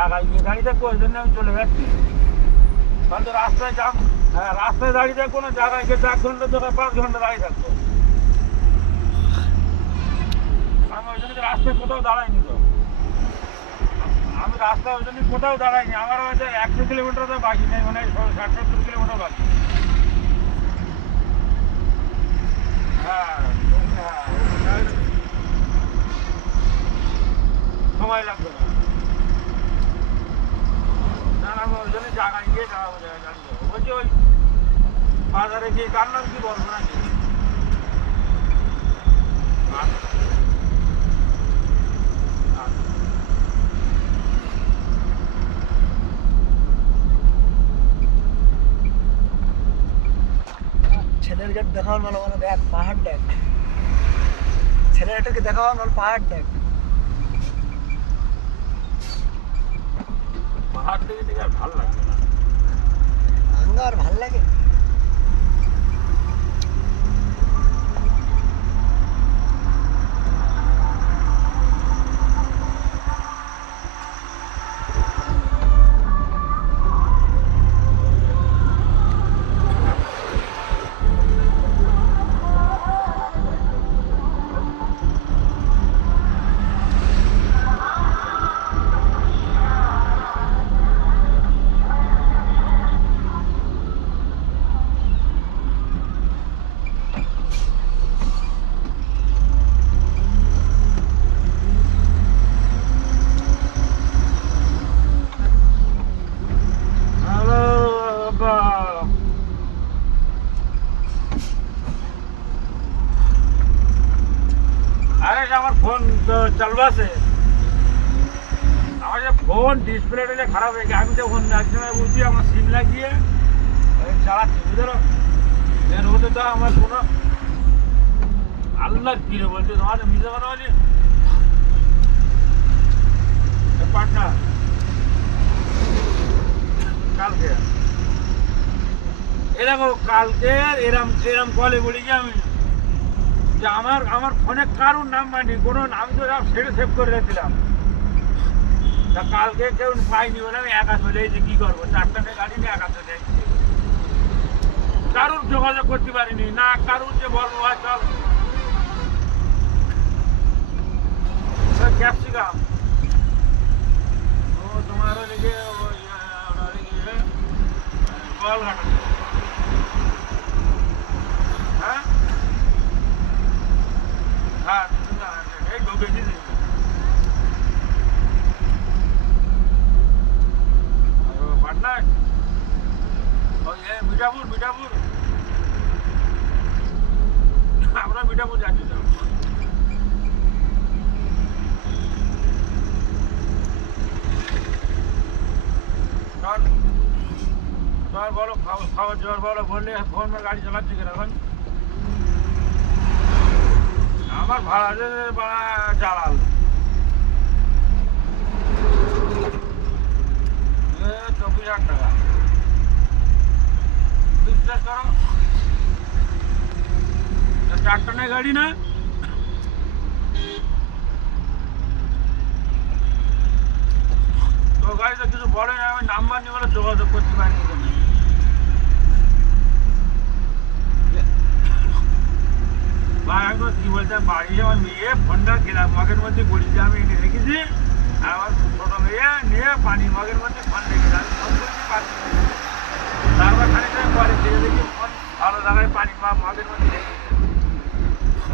জায়গায় গিয়ে দাঁড়িয়ে থাকবো, ওই জন্য আমি চলে যাচ্ছি। কারণ তো রাস্তায় যাম, হ্যাঁ রাস্তায় দাঁড়িয়ে থাকবো না, জায়গায় গিয়ে 4 ঘন্টা দোকান 5 ঘন্টা দাঁড়িয়ে থাকবো। আমি ওই জন্য রাস্তায় কোথাও দাঁড়াইনি তো, আমি রাস্তায় ওই জন্য কোথাও দাঁড়াইনি। আমার হয়তো 100 কিলোমিটার তো বাকি নেই, মানে 60-70 কিলোমিটার বাকি। হ্যাঁ হ্যাঁ, সময় লাগবে না। না না, আমি ওই জন্য জায়গায় গিয়ে দাঁড়াবো, জায়গায় দাঁড়িয়ে যাবো। বলছি ওই বাজারে গিয়ে কার নাম কি বলবো নাকি? ছেলের গেট দেখাও ভালো ভালো, দেখ পাহাড় দেখ, ছেলেটাকে দেখাও ভালো, পাহাড় দেখ। পাহাড় থেকে দেখে আর ভালো লাগবে না। ভাঙ্গা আর ভাল লাগে? হ্যালো বাবা, আরে আমার ফোন তো চালবাসে, আমার যে ফোন ডিসপ্লেটা যে খারাপ হয়ে গেছে। আমি যখন একজনের বলছি আমার সিম লাগিয়ে চালাচ্ছি, বুঝলো? এর মধ্যে তো আমার কোনো আল্লাহ ফিরে বলছে, তোমার মিশে কথা বলি পার্টনার কালকে এরকম, কালকে এরম এরম কলে বলি যে আমি যে আমার ফোনে কারোর নাম্বার নেই, কোনো আমি তো সব সেটা সেভ করে রেখেছিলাম। তা কালকে কেউ পাইনি বলে আমি একা চলে এসেছি। কী করবো, 4টা গাড়ি নিয়ে একা চলে এসেছি, কারোর যোগাযোগ করতে পারিনি না, কারোর যে বলবো ভাই চল ক্যাপসিকাম ও তোমার ওদিকে গোয়ালঘাটা, হ্যাঁ হ্যাঁ এই ঢুকেছি। পাটনায় ওই মিঠাপুর আমরা মিঠাপুর যাচ্ছি তো। তোমার বলো খাবার জোর বলো, বললে ফোন গাড়ি চালাচ্ছি কিনা এখন? আমার ভাড়া যে ভাড়া জালাল 24,000 টাকা। বিশ্বাস করো, 4 টনের গাড়ি না, তো গাড়িটা কিছু বলে না, আমি নাম্বার নিয়ে বলে যোগাযোগ করতে পারিনি। ভাই আমি তো কি বলতে, বাড়ি আমার মেয়ে ফোনটা গেলাম মগের মধ্যে গড়িতে আমি এনে রেখেছি, আর আমার ছোটো মেয়ে নিয়ে পানির মগের মধ্যে ফোন রেখেছি। আমি ফোন করতে পারছি, তারপর খানিক সময় পরে ছেড়ে দেখি ফোন ভালো জায়গায় পানির মগের মধ্যে রেখেছি।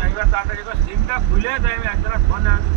এবার তাড়াতাড়ি সিমটা খুলে তাই আমি একজনের ফোনে আমি